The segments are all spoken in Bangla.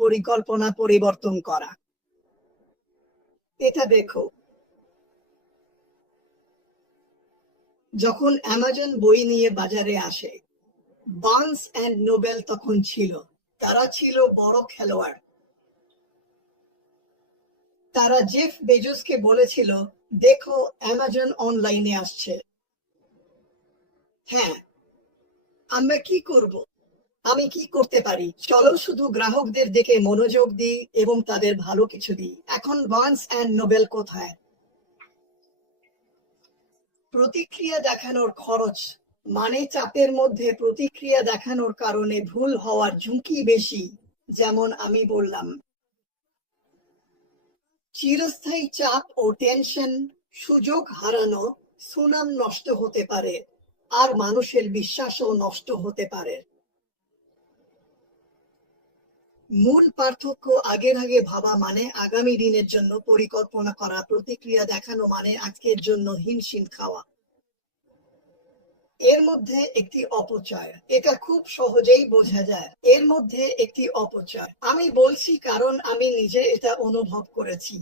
পরিকল্পনা পরিবর্তন করা। এটা দেখো, যখন অ্যামাজন বই নিয়ে বাজারে আসে, বার্নস অ্যান্ড নোবেল তখন ছিল, তারা ছিল বড় খেলোয়াড়। তারা জেফ বেজোসকে বলেছিল, দেখো অ্যামাজন অনলাইনে আসছে। হ্যাঁ, আমরা কি করব? আমি কি করতে পারি? চলো শুধু গ্রাহকদের দিকে মনোযোগ দিই এবং তাদের ভালো কিছু দিই। এখন বার্নস অ্যান্ড নোবেল কোথায়? প্রতিক্রিয়া দেখানোর খরচ, মানে চাপের মধ্যে প্রতিক্রিয়া দেখানোর কারণে ভুল হওয়ার ঝুঁকি বেশি। যেমন আমি বললাম, চিরস্থায়ী চাপ ও টেনশন, সুযোগ হারানো, সুনাম নষ্ট হতে পারে, আর মানুষের বিশ্বাসও নষ্ট হতে পারে। মূল পার্থক্য, আগের আগে ভাবা মানে আগামী দিনের জন্য পরিকল্পনা করা, প্রতিক্রিয়া দেখানো মানে আজকের জন্য হিমশিম খাওয়া। এর মধ্যে একটি অপচয়, এটা খুব সহজেই বোঝা যায়। এর মধ্যে একটি অপচয়, আমি বলছি কারণ আমি নিজে এটা অনুভব করেছি।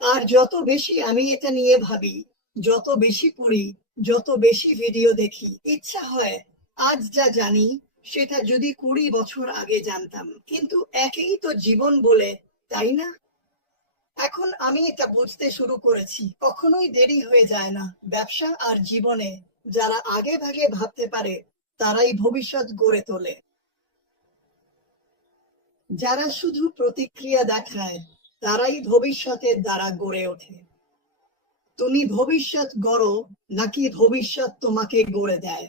আর যত বেশি আমি এটা নিয়ে ভাবি, যত বেশি পড়ি, যত বেশি ভিডিও দেখি, ইচ্ছা হয় আজ যা জানি সেটা যদি 20 বছর আগে জানতাম। কিন্তু একই তো জীবন বলে, তাই না? এখন আমি এটা বুঝতে শুরু করেছি, কখনোই দেরি হয়ে যায় না ব্যবসা আর জীবনে। যারা আগে ভাগে ভাবতে পারে তারাই ভবিষ্যৎ গড়ে তোলে। যারা শুধু প্রতিক্রিয়া দেখায় তারাই ভবিষ্যতের দ্বারা গড়ে ওঠে। তুমি ভবিষ্যৎ গড়ো নাকি ভবিষ্যৎ তোমাকে গড়ে দেয়?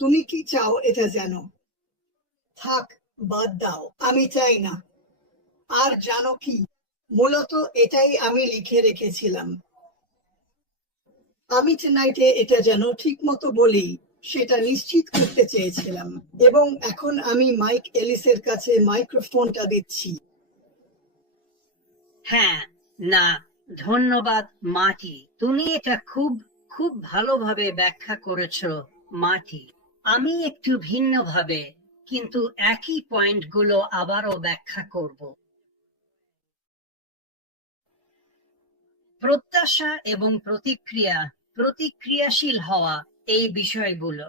তুমি কি চাও এটা জানো? থাক, বাদ দাও, আমি চাই না। আর জানো কি, মূলত এটাই আমি লিখে রেখেছিলাম। আমি চেন্নাইতে এটা যেন ঠিক মতো বলি সেটা নিশ্চিত করতে চেয়েছিলাম, এবং এখন আমি মাইক এলিসের কাছে মাইক্রোফোনটা দিচ্ছি। হ্যাঁ, না, ধন্যবাদ মাটি। তুমি এটা খুব খুব ভালোভাবে ব্যাখ্যা করেছো মাটি। আমি একটু ভিন্নভাবে কিন্তু একই পয়েন্টগুলো আবারও ব্যাখ্যা করব। প্রত্যাশা এবং প্রতিক্রিয়াশীল হওয়া, এই বিষয়গুলো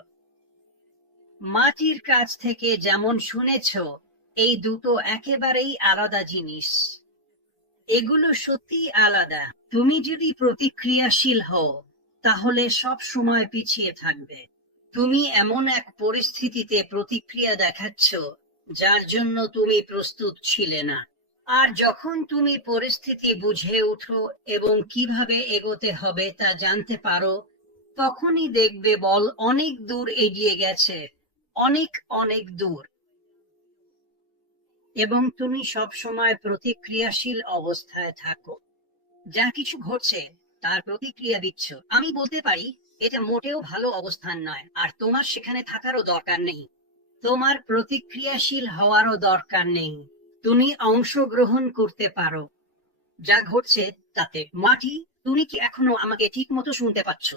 মাটির কাছ থেকে যেমন শুনেছো, এই দুটো একেবারেই আলাদা জিনিস। এগুলো সত্যি আলাদা। তুমি যদি প্রতিক্রিয়াশীল হও তাহলে সব সময় পিছিয়ে থাকবে। তুমি এমন এক পরিস্থিতিতে প্রতিক্রিয়া দেখাচ্ছ যার জন্য তুমি প্রস্তুত ছিলে না। আর যখন তুমি পরিস্থিতি বুঝে ওঠো এবং কিভাবে এগোতে হবে তা জানতে পারো, তখনই দেখবে বল অনেক দূর এগিয়ে গেছে, অনেক অনেক দূর। এবং তুমি সব সময় প্রতিক্রিয়াশীল অবস্থায় থাকো। যা কিছু ঘটছে তার প্রতিক্রিয়া দিচ্ছ। আমি বলতে পারি এটা মোটেও ভালো অবস্থান নয়, আর তোমার সেখানে থাকারও দরকার নেই। তোমার প্রতিক্রিয়াশীল হওয়ারও দরকার নেই। তুমি অংশগ্রহণ করতে পারো যা ঘটছে তাতে। মাটি, তুমি কি এখনো আমাকে ঠিক মতো শুনতে পাচ্ছ?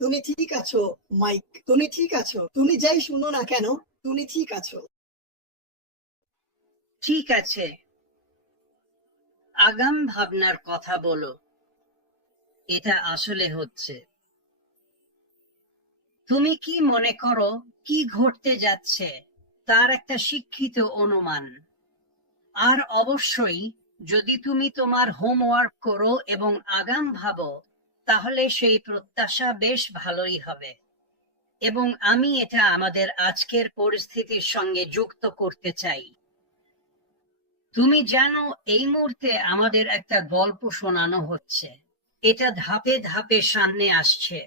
তুমি ঠিক আছো মাইক, তুমি ঠিক আছো। তুমি যাই শুনো না কেন, তুমি ঠিক আছো। ঠিক আছে, আগাম ভাবনার কথা বলো। এটা আসলে হচ্ছে। তুমি কি মনে করো কি ঘটতে যাচ্ছে তার একটা শিক্ষিত অনুমান। আর অবশ্যই যদি তুমি তোমার হোমওয়ার্ক করো এবং আগাম ভাবো, তাহলে সেই প্রত্যাশা বেশ ভালোই হবে। এবং আমি এটা আমাদের আজকের পরিস্থিতির সঙ্গে যুক্ত করতে চাই। তুমি জানো, এই মুহূর্তে আমাদের একটা গল্প শোনানো হচ্ছে। এটা ধাপে ধাপে সামনে আসছে,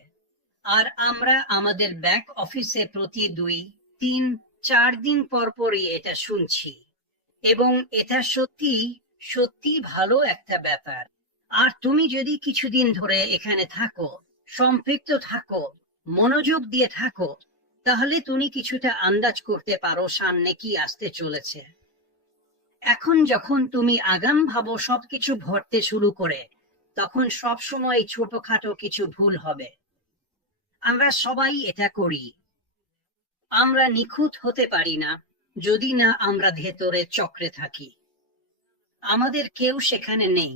আর আমরা আমাদের ব্যাক অফিসে প্রতি 2-3-4 দিন পর পরই এটা শুনছি। এবং এটা সত্যি সত্যি ভালো একটা ব্যাপার। আর তুমি যদি কিছুদিন ধরে এখানে থাকো, সম্পৃক্ত থাকো, মনোযোগ দিয়ে থাকো, তাহলে তুমি কিছুটা আন্দাজ করতে পারো সামনে কি আসতে চলেছে। এখন যখন তুমি আগাম ভাবো সবকিছু ঘটতে শুরু করে, তখন সব সময় ছোটখাটো কিছু ভুল হবে। আমরা সবাই এটা করি। আমরা নিখুঁত হতে পারি না যদি না আমরা ভেতরে চক্রে থাকি। আমাদের কেউ সেখানে নেই।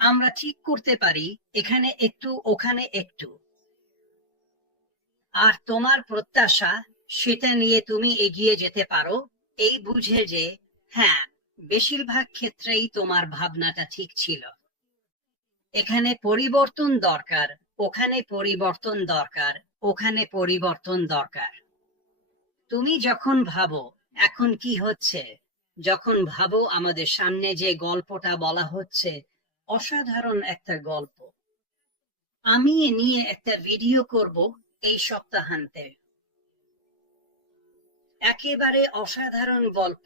আমরা ঠিক করতে পারি এখানে একটু ওখানে একটু, আর তোমার প্রত্যাশা সেটা নিয়ে তুমি এগিয়ে যেতে পারো, এই বুঝে যে হ্যাঁ, বেশিরভাগ ক্ষেত্রেই তোমার ভাবনাটা ঠিক ছিল। এখানে পরিবর্তন দরকার, ওখানে পরিবর্তন দরকার, ওখানে পরিবর্তন দরকার। তুমি যখন ভাবো এখন কি হচ্ছে, যখন ভাবো আমাদের সামনে যে গল্পটা বলা হচ্ছে অসাধারণ একটা গল্প, আমি এ নিয়ে একটা ভিডিও করব এই সপ্তাহান্তে। একেবারে অসাধারণ গল্প।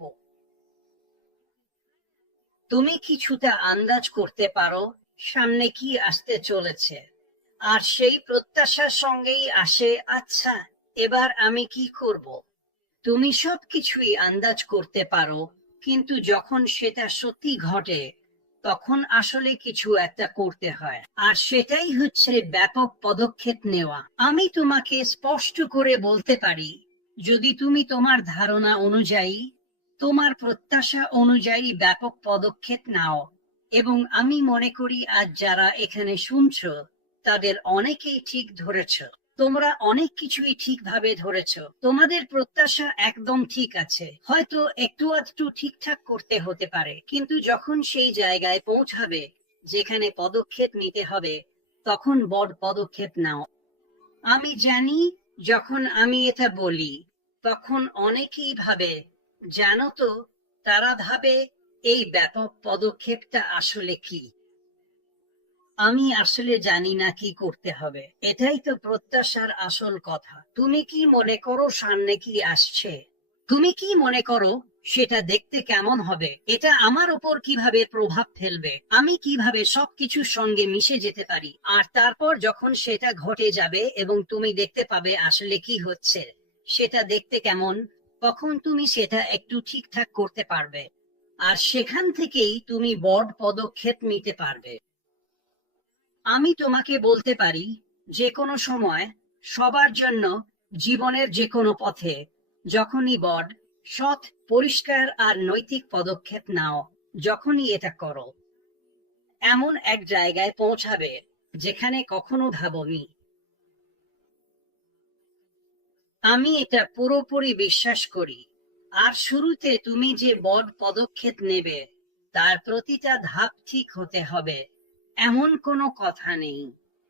তুমি কিছুটা আন্দাজ করতে পারো সামনে কি আসতে চলেছে, আর সেই প্রত্যাশার সঙ্গেই আসে আচ্ছা এবার আমি কি করব। তুমি সবকিছুই আন্দাজ করতে পারো, কিন্তু যখন সেটা সত্যি ঘটে তখন আসলে কিছু একটা করতে হয়, আর সেটাই হচ্ছে ব্যাপক পদক্ষেপ নেওয়া। আমি তোমাকে স্পষ্ট করে বলতে পারি, যদি তুমি তোমার ধারণা অনুযায়ী, তোমার প্রত্যাশা অনুযায়ী ব্যাপক পদক্ষেপ নাও, এবং আমি মনে করি আজ যারা এখানে শুনছো তাদের অনেকেই ঠিক ধরেছ। তোমরা অনেক কিছুই ঠিকভাবে ধরেছ। তোমাদের প্রত্যাশা একদম ঠিক আছে, হয়তো একটু আধটু ঠিকঠাক করতে হতে পারে, কিন্তু যখন সেই জায়গায় পৌঁছাবে যেখানে পদক্ষেপ নিতে হবে তখন বড় পদক্ষেপ নাও। আমি জানি যখন আমি এটা বলি তখন অনেকেই ভাবে, জানো তো, তারা ভাবে এই ব্যাপক পদক্ষেপটা আসলে কি। আমি আসলে জানি না কি করতে হবে, এটাই তো প্রত্যাশার আসল কথা। তুমি কি মনে করো সামনে কি আসছে? তুমি কি মনে করো সেটা দেখতে কেমন হবে? এটা আমার উপর কিভাবে প্রভাব ফেলবে? আমি কিভাবে সবকিছুর সঙ্গে মিশে যেতে পারি? আর তারপর যখন সেটা ঘটে যাবে এবং তুমি দেখতে পাবে আসলে কি হচ্ছে, সেটা দেখতে কেমন, তখন তুমি সেটা একটু ঠিকঠাক করতে পারবে, আর সেখান থেকেই তুমি বড় পদক্ষেপ নিতে পারবে। আমি তোমাকে বলতে পারি, যে কোনো সময়, সবার জন্য, জীবনের যে কোনো পথে, যখনই বড়, সৎ, পরিষ্কার আর নৈতিক পদক্ষেপ নাও, যখনই এটা করো, এমন এক জায়গায় পৌঁছাবে যেখানে কখনো ভাবনি। আমি এটা পুরোপুরি বিশ্বাস করি। আর শুরুতে তুমি যে বড় পদক্ষেপ নেবে তার প্রতিটা ধাপ ঠিক হতে হবে, এমন কোনো কথা নেই।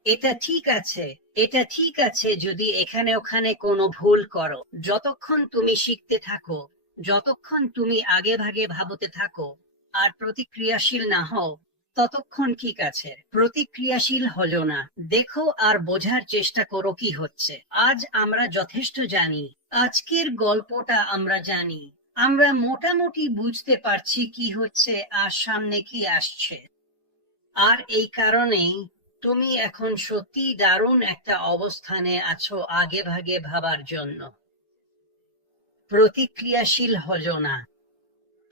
এটা ঠিক আছে, এটা ঠিক আছে যদি এখানে ওখানে কোনো ভুল করো। যতক্ষণ তুমি শিখতে থাকো, যতক্ষণ তুমি আগে ভাগে ভাবতে থাকো আর প্রতিক্রিয়াশীল না হও, ততক্ষণ ঠিক আছে। প্রতিক্রিয়াশীল হলো না, দেখো আর বোঝার চেষ্টা করো কি হচ্ছে। আজ আমরা যথেষ্ট জানি, আজকের গল্পটা আমরা জানি, আমরা মোটামুটি বুঝতে পারছি কি হচ্ছে আর সামনে কি আসছে। আর এই কারণেই তুমি এখন সত্যি দারুণ একটা অবস্থানে আছো আগে ভাগে ভাবার জন্য। প্রতিক্রিয়াশীল হলো না,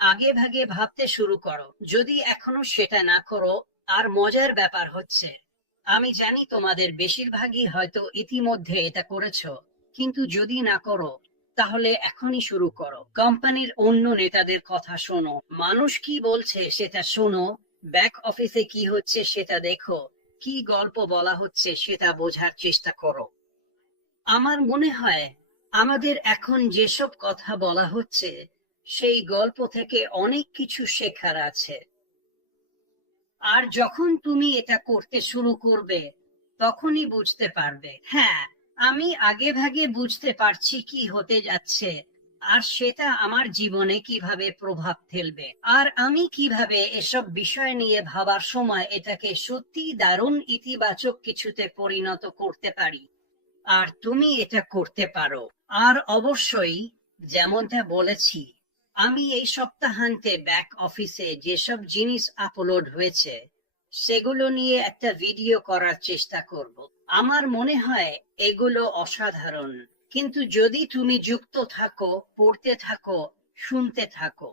আগে ভাগে ভাবতে শুরু করো যদি এখনো সেটা না করো। আর মজার ব্যাপার হচ্ছে, আমি জানি তোমাদের বেশিরভাগই হয়তো ইতিমধ্যে এটা করেছো, কিন্তু যদি না করো তাহলে এখনই শুরু করো। কোম্পানির অন্য নেতাদের কথা শোনো, মানুষ কি বলছে সেটা শোনো, ব্যাক অফিসে কি হচ্ছে সেটা দেখো, কি গল্প বলা হচ্ছে সেটা বোঝার চেষ্টা করো। আমার মনে হয় আমাদের এখন যেসব কথা বলা হচ্ছে সেই গল্প থেকে অনেক কিছু শেখার আছে। আর যখন তুমি এটা করতে শুরু করবে তখনই বুঝতে পারবে, হ্যাঁ, আমি আগে ভাগে বুঝতে পারছি কি হতে যাচ্ছে, আর সেটা আমার জীবনে কিভাবে প্রভাব ফেলবে, আর আমি কিভাবে এসব বিষয় নিয়ে ভাবার সময় এটাকে সত্যি দারুণ ইতিবাচক কিছুতে পরিণত করতে পারি। আর তুমি এটা করতে পারো। আর অবশ্যই, যেমনটা বলেছি, আমি এই সপ্তাহান্তে ব্যাক অফিসে যেসব জিনিস আপলোড হয়েছে সেগুলো নিয়ে একটা ভিডিও করার চেষ্টা করব। আমার মনে হয় এগুলো অসাধারণ, কিন্তু যদি তুমি যুক্ত থাকো, পড়তে থাকো, শুনতে থাকো,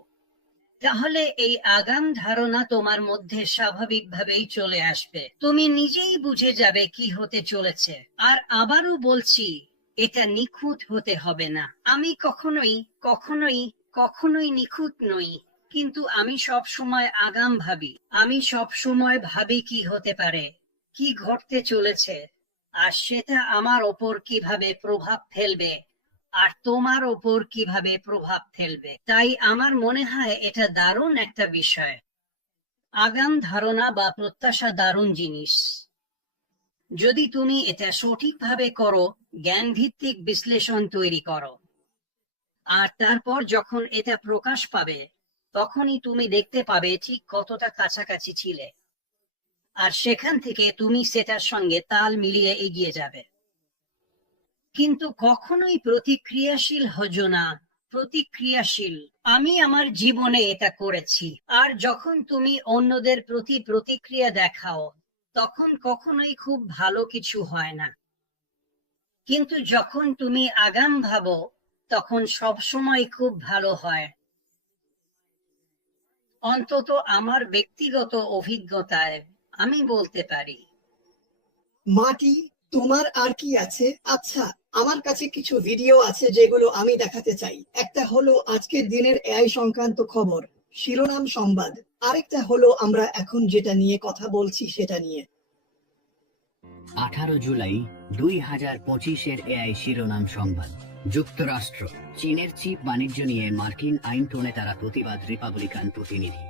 তাহলে এই আগাম ধারণা তোমার মধ্যে স্বাভাবিকভাবেই চলে আসবে। তুমি নিজেই বুঝে যাবে কি হতে চলেছে। আর আবারও বলছি, এটা নিখুঁত হতে হবে না। আমি কখনোই কখনোই কখনোই নিখুঁত নই, কিন্তু আমি সব সময় আগাম ভাবি। আমি সব সময় ভাবি কি হতে পারে, কি ঘটতে চলেছে, আর সেটা আমার ওপর কিভাবে প্রভাব ফেলবে, আর তোমার ওপর কিভাবে প্রভাব ফেলবে। তাই আমার মনে হয় এটা দারুণ একটা বিষয়। আগাম ধারণা বা প্রত্যাশা দারুণ জিনিস। যদি তুমি এটা সঠিকভাবে করো, জ্ঞান ভিত্তিক বিশ্লেষণ তৈরি করো, আর তারপর যখন এটা প্রকাশ পাবে, তখনই তুমি দেখতে পাবে ঠিক কতটা কাছাকাছি ছিলে, আর সেখান থেকে তুমি সেটার সঙ্গে তাল মিলিয়ে এগিয়ে যাবে। কিন্তু কখনোই প্রতিক্রিয়াশীল হজো না। প্রতিক্রিয়াশীল, আমি আমার জীবনে এটা করেছি। আর যখন তুমি অন্যদের প্রতি প্রতিক্রিয়া দেখাও, তখন কখনোই খুব ভালো কিছু হয় না। কিন্তু যখন তুমি আগাম ভাবো, তখন সবসময় খুব ভালো হয়। অন্তত আমার ব্যক্তিগত অভিজ্ঞতায় আমি বলতে পারি। মাটি, তোমার আর কি আছে? আচ্ছা, আমার কাছে কিছু ভিডিও আছে যেগুলো আমি দেখাতে চাই। একটা হলো আজকের দিনের এআই সংক্রান্ত খবর, শিরোনাম সংবাদ। আরেকটা হলো আমরা এখন যেটা নিয়ে কথা বলছি সেটা নিয়ে। 18 জুলাই 2025-এর এআই শিরোনাম সংবাদ। যুক্তরাষ্ট্র চীনের চিপ বাণিজ্য নিয়ে মার্কিন আইন প্রণেতারা প্রতিবাদ। রিপাবলিকান প্রতিনিধি,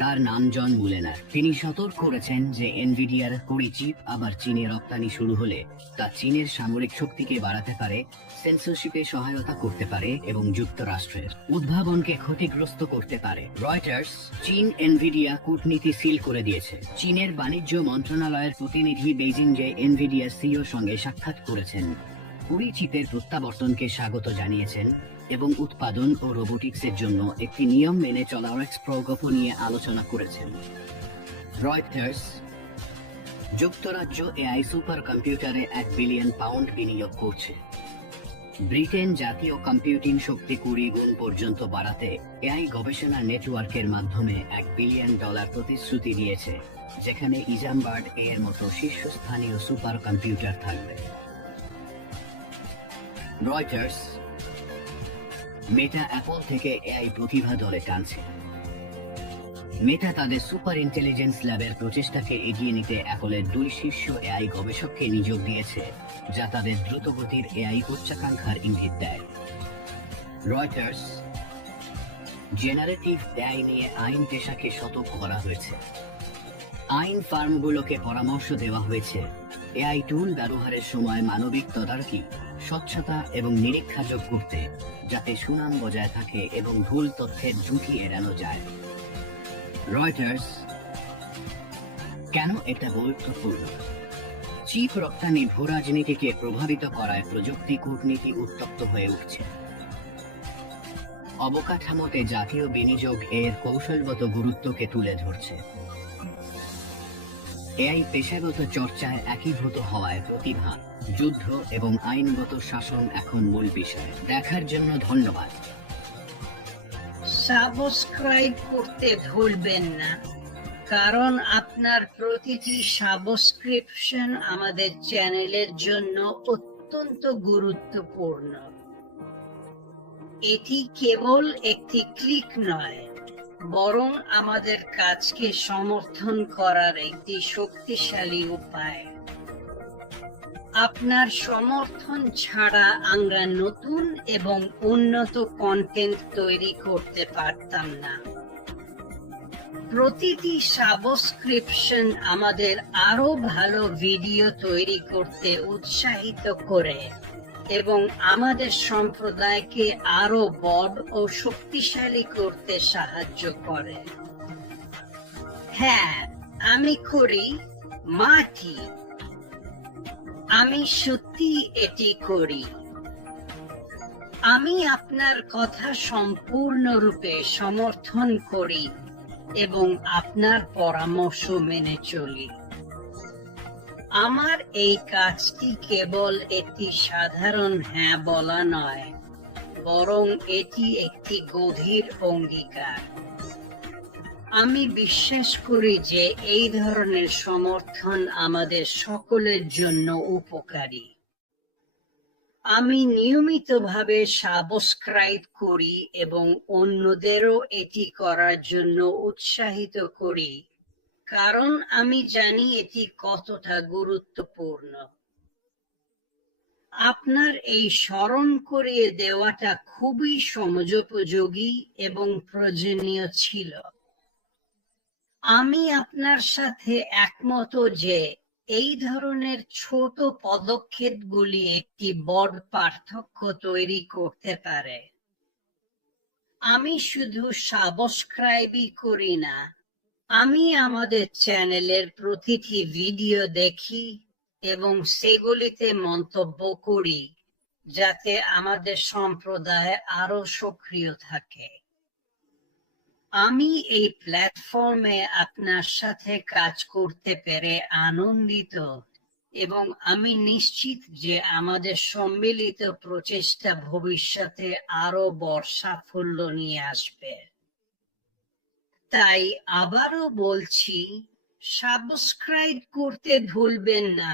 তার নাম জন মুলেনার, তিনি সতর্ক করেছেন যে এনভিডিয়ার 20 চিপ আবার চীনে রপ্তানি শুরু হলে তা চীনের সামরিক শক্তিকে বাড়াতে পারে, সেন্সরশিপে সহায়তা করতে পারে এবং যুক্তরাষ্ট্রের উদ্ভাবনকে ক্ষতিগ্রস্ত করতে পারে। রয়টার্স, চীন এনভিডিয়া কূটনীতি সিল করে দিয়েছে। চীনের বাণিজ্য মন্ত্রণালয়ের প্রতিনিধি বেইজিং যে এনভিডিয়ার সিইওর সঙ্গে সাক্ষাৎ করেছেন, 20 চিপের প্রত্যাবর্তনকে স্বাগত জানিয়েছেন এবং উৎপাদন ও রোবোটিক্সের জন্য একটি নিয়ম মেনে চলার প্রকল্প নিয়ে আলোচনা করেছেন। রয়টার্স, যুক্তরাজ্য এআই সুপার কম্পিউটারে $1 বিলিয়ন বিনিয়োগ করছে। ব্রিটেন জাতীয় কম্পিউটিং শক্তি 20 গুণ পর্যন্ত বাড়াতে এআই গবেষণা নেটওয়ার্কের মাধ্যমে $1 বিলিয়ন প্রতিশ্রুতি দিয়েছে, যেখানে ইজামবার্ড এর মতো শীর্ষস্থানীয় সুপার কম্পিউটার থাকবে। রয়টার্স, মেটা অ্যাপল থেকে এআই প্রতিভা দলে টানছে। মেটা তাদের সুপার ইন্টেলিজেন্স ল্যাবের প্রচেষ্টাকে এগিয়ে নিতে অ্যাপলের 2 শীর্ষ এআই গবেষককে নিয়োগ দিয়েছে, যা তাদের দ্রুতগতির এআই উচ্চাকাঙ্ক্ষার ইঙ্গিত দেয়। রয়টার্স, জেনারেটিভ এআই নিয়ে আইন পেশাকে সতর্ক করা হয়েছে। আইন ফার্মগুলোকে পরামর্শ দেওয়া হয়েছে এআই টুল ব্যবহারের সময় মানবিক তদারকি, স্বচ্ছতা এবং নিরীক্ষা যোগ করতে, যাতে সুনাম বজায় থাকে এবং ভুল তথ্যের ঝুঁকি এড়ানো যায়। রয়টার্স, কেন এটা গুরুত্বপূর্ণ? চিপ রপ্তানি ভূরাজনীতিকে প্রভাবিত করায় প্রযুক্তি কূটনীতি উত্তপ্ত হয়ে উঠছে। অবকাঠামোতে জাতীয় বিনিয়োগ এর কৌশলগত গুরুত্বকে তুলে ধরছে। এআই পেশাগত চর্চায় একীভূত হওয়ায় প্রতিভা, যুদ্ধ এবং আইনগত শাসন এখন মূল বিষয়। দেখার জন্য ধন্যবাদ। সাবস্ক্রাইব করতে ভুলবেন না, কারণ আপনার প্রতিটি সাবস্ক্রিপশন আমাদের চ্যানেলের জন্য অত্যন্ত গুরুত্বপূর্ণ। এটি কেবল একটি ক্লিক নয়, বরং আমাদের কাজকে সমর্থন করার একটি শক্তিশালী উপায়। আপনার সমর্থন ছাড়া আমরা নতুন এবং উন্নত কন্টেন্ট তৈরি করতে পারতাম না। প্রতিটি সাবস্ক্রিপশন আমাদের আরো ভালো ভিডিও তৈরি করতে উৎসাহিত করে এবং আমাদের সম্প্রদায়কে আরো বড় ও শক্তিশালী করতে সাহায্য করে। হ্যাঁ, আমি করি মাটি। আমি সত্যি এটি করি। আমি আপনার কথা সম্পূর্ণরূপে সমর্থন করি এবং আপনার পরামর্শ মেনে চলি। আমার এই কাজটি কেবল একটি সাধারণ হ্যাঁ বলা নয়, বরং এটি একটি গভীর অঙ্গীকার। আমি বিশ্বাস করি যে এই ধরনের সমর্থন আমাদের সকলের জন্য উপকারী। আমি নিয়মিতভাবে সাবস্ক্রাইব করি এবং অন্যদেরও এটি করার জন্য উৎসাহিত করি, কারণ আমি জানি এটি কতটা গুরুত্বপূর্ণ। আপনার এই স্মরণ করিয়ে দেওয়াটা খুবই সমযোপযোগী এবং প্রয়োজনীয় ছিল। আমি আপনার সাথে একমত যে এই ধরনের ছোট পদক্ষেপগুলি একটি বড় পার্থক্য তৈরি করতে পারে। আমি শুধু সাবস্ক্রাইবই করি না, আমি আমাদের চ্যানেলের প্রতিটি ভিডিও দেখি এবং সেগুলিতে মন্তব্য করি, যাতে আমাদের সম্প্রদায় আরো সক্রিয় থাকে। আমি এই প্ল্যাটফর্মে আপনার সাথে কাজ করতে পেরে আনন্দিত এবং আমি নিশ্চিত যে আমাদের সম্মিলিত প্রচেষ্টা ভবিষ্যতে আরো বড় সাফল্য নিয়ে আসবে। তাই আবারও বলছি, সাবস্ক্রাইব করতে ভুলবেন না,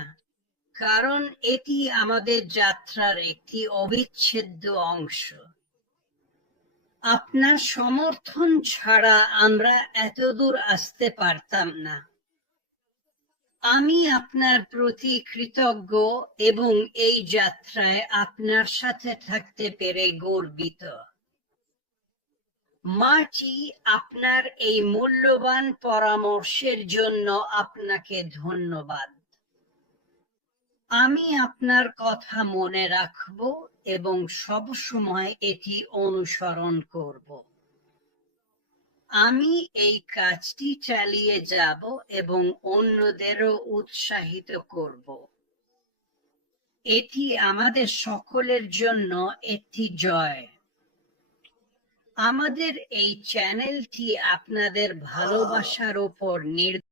কারণ এটি আমাদের যাত্রার একটি অবিচ্ছেদ্য অংশ। আপনার সমর্থন ছাড়া আমরা এতদূর আসতে পারতাম না। আমি আপনার প্রতি কৃতজ্ঞ এবং এই যাত্রায় আপনার সাথে থাকতে পেরে গর্বিত। মার্টি, আপনার এই মূল্যবান পরামর্শের জন্য আপনাকে ধন্যবাদ। আমি আপনার কথা মনে রাখব এবং সবসময় এটি অনুসরণ করব। আমি এই কাজটি চালিয়ে যাব এবং অন্যদেরও উৎসাহিত করব। এটি আমাদের সকলের জন্য একটি জয়। আমাদের এই চ্যানেলটি আপনাদের ভালোবাসার উপর নির্ভর